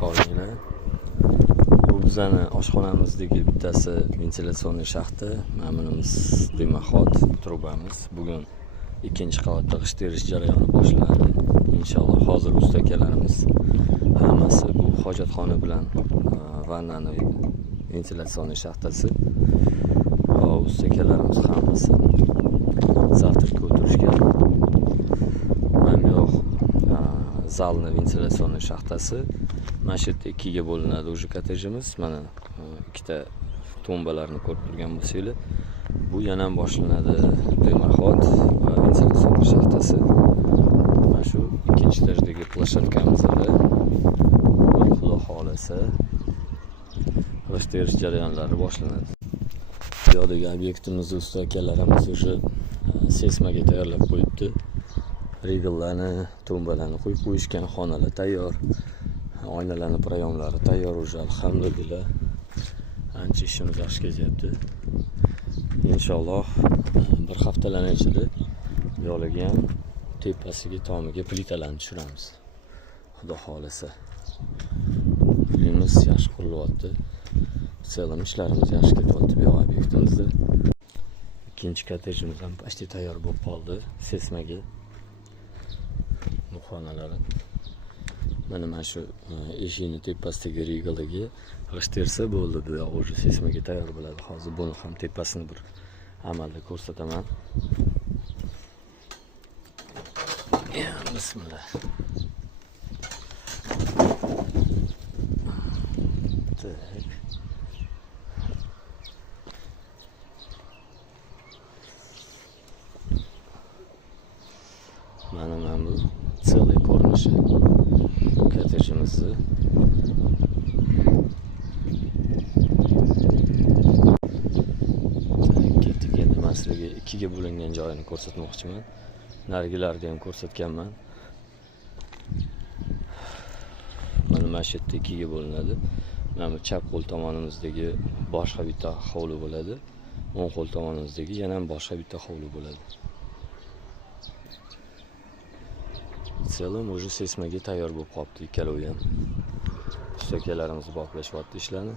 Xo'jayinlar. Bu bizani oshxonamizdagi bittasi ventilyatsionni shaxti, ma'munimiz demaxot trubamiz. Bugun ikkinchi qavatda g'isht terish jarayoni boshlanadi. Inshaalloh hozir usta akalarimiz hammasi bu hojatxona bilan vannani ventilyatsionni shaxtasi. Usta akalarimiz hammasi zavtrga o'tirishgan. Mana yo'q zalni ventilyatsionni shaxtasi. Mana shu yerda ikkiga bo'linadi o'sha kottejimiz. Mana ikkita tombalarni ko'rib turgan bo'lsanglar, bu yana ham boshlanadi demaxot va ventilyatsionni shaxtasi. Mana shu ikkinchi etajdagi plashatkamizda Xudo xolasa g'isht terish jarayonlari boshlanadi. Bu yoqdagi obyektimizni usta akalarimiz o'sha seysmaga tayyorlab qo'yibdi. Regellarni, tombalarni qo'yib qo'yishgan, xonalar tayyor. Oynalarning prayomlari tayyor o'sha, alhamdulillah. Ancha ishimiz yaxshi ketyapti. Inshaalloh bir haftalar ichida bu yo'liga ham tepasiga, tomiga plitalarni tushiramiz. Xudo xolasa. Uyimiz yaxshi qurilyapti. Selam ishlarimiz yaxshi ketyapti bu obyektimizda. İkinci kottejimiz ham почти tayyor bo'lib qoldi. Seysmaga xonalar. Mana shu eshikning tepasidagi regalga g'isht tersa bo'ldi. Bu yoq o'sha seysmaga tayyor bo'ladi. Hozir buni ham tepasini bir amalda ko'rsataman. Bismillah. Mana bu целый ko'rinishi kottejimizni. Ketdik endi men sizlarga ikkiga bo'lingan joyini ko'rsatmoqchiman. Narigilarni ham ko'rsatganman. Mana shu yerda ikkiga bo'linadi. Mana chap qo'l tomonimizdagi boshqa bitta hovli bo'ladi. O'ng qo'l tomonimizdagi yana ham boshqa bitta hovli bo'ladi. Selam уже seysmaga tayyor bo'lib qolibdi ikkalovi ham. Usta akalarimiz boplashyapti ishlarni.